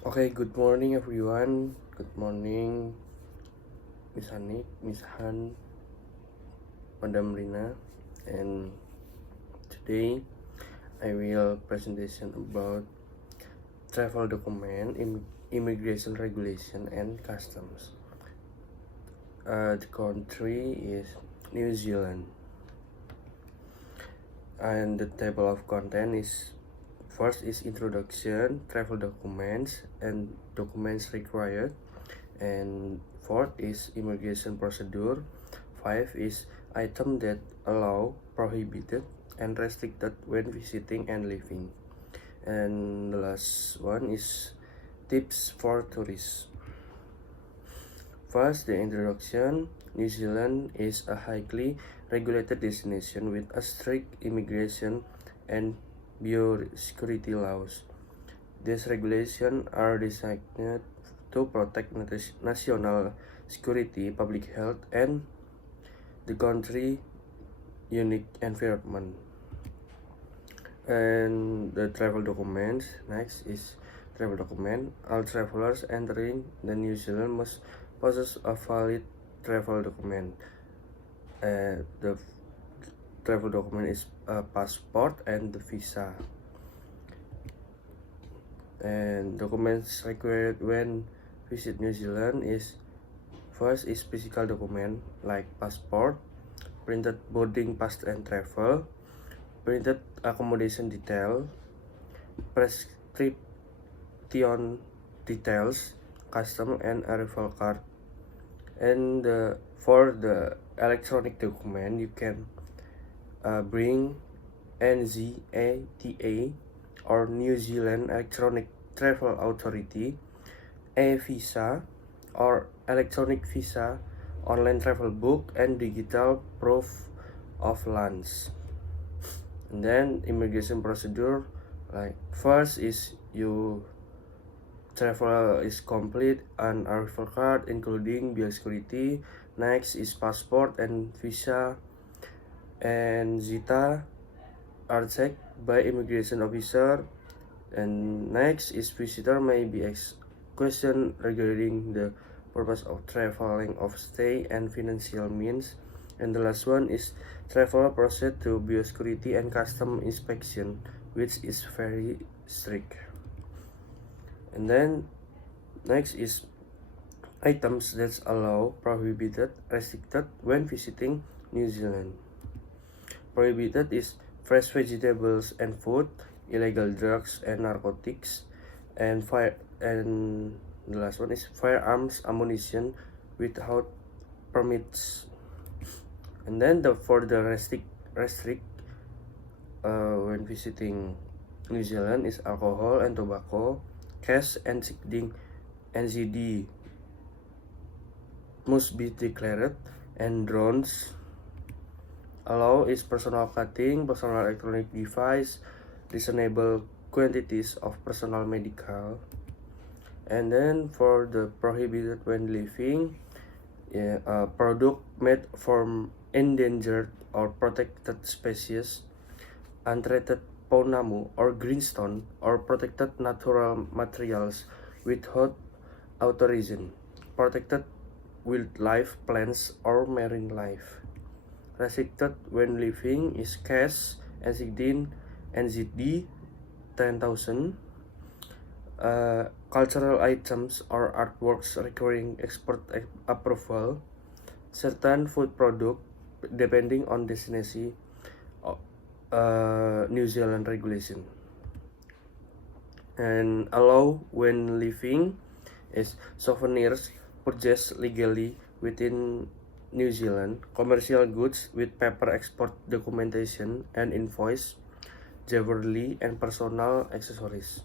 Okay, good morning everyone. Good morning, Miss Hanik, Miss Han, Madam Rina, and today I will presentation about travel document, immigration regulation, and customs. The country is New Zealand, and the table of content is first is introduction, travel documents, and documents required. And fourth is immigration procedure. Five is item that allow, prohibited, and restricted when visiting and living. And the last one is tips for tourists. First, the introduction. New Zealand is a highly regulated destination with a strict immigration and biosecurity laws. These regulations are designed to protect national security, public health, and the country unique environment. And the travel documents. Next is travel document. All travelers entering the New Zealand must possess a valid travel document. The travel document is a passport and the visa. And documents required when visit New Zealand is first is physical document like passport, printed boarding pass and travel, printed accommodation detail, prescription details, custom and arrival card. And for the electronic document, you can bring NZATA or New Zealand Electronic Travel Authority, e-visa or electronic visa, online travel book, and digital proof of lands. And then immigration procedure, like first is you travel is complete an arrival card including biosecurity. Next is passport and visa and Zita are checked by immigration officer. And next is visitor may be questioned regarding the purpose of traveling, of stay, and financial means. And the last one is travel proceed to biosecurity and custom inspection, which is very strict. And then next is items that allow, prohibited, restricted when visiting New Zealand. Prohibited is fresh vegetables and food, illegal drugs and narcotics, and the last one is firearms, ammunition without permits. And then for the restrict when visiting New Zealand is alcohol and tobacco, cash and NZD must be declared, and drones. Allow is personal cutting, personal electronic device, reasonable quantities of personal medical. And then for the prohibited when living, a product made from endangered or protected species, untreated pounamu or greenstone, or protected natural materials without authorization, protected wildlife, plants, or marine life. Restricted when living is cash, NZD 10,000, cultural items or artworks requiring export approval, certain food product depending on destination, New Zealand regulation. And allow when living is souvenirs purchased legally within New Zealand, commercial goods with paper export documentation and invoice, jewelry and personal accessories.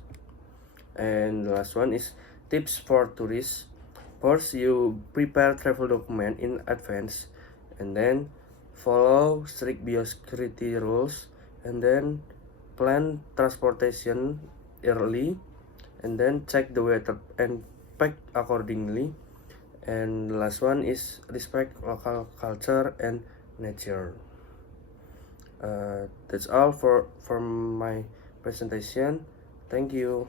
And the last one is tips for tourists. First, you prepare travel document in advance, and then follow strict biosecurity rules, and then plan transportation early, and then check the weather and pack accordingly. And the last one is respect local culture and nature. That's all from my presentation. Thank you.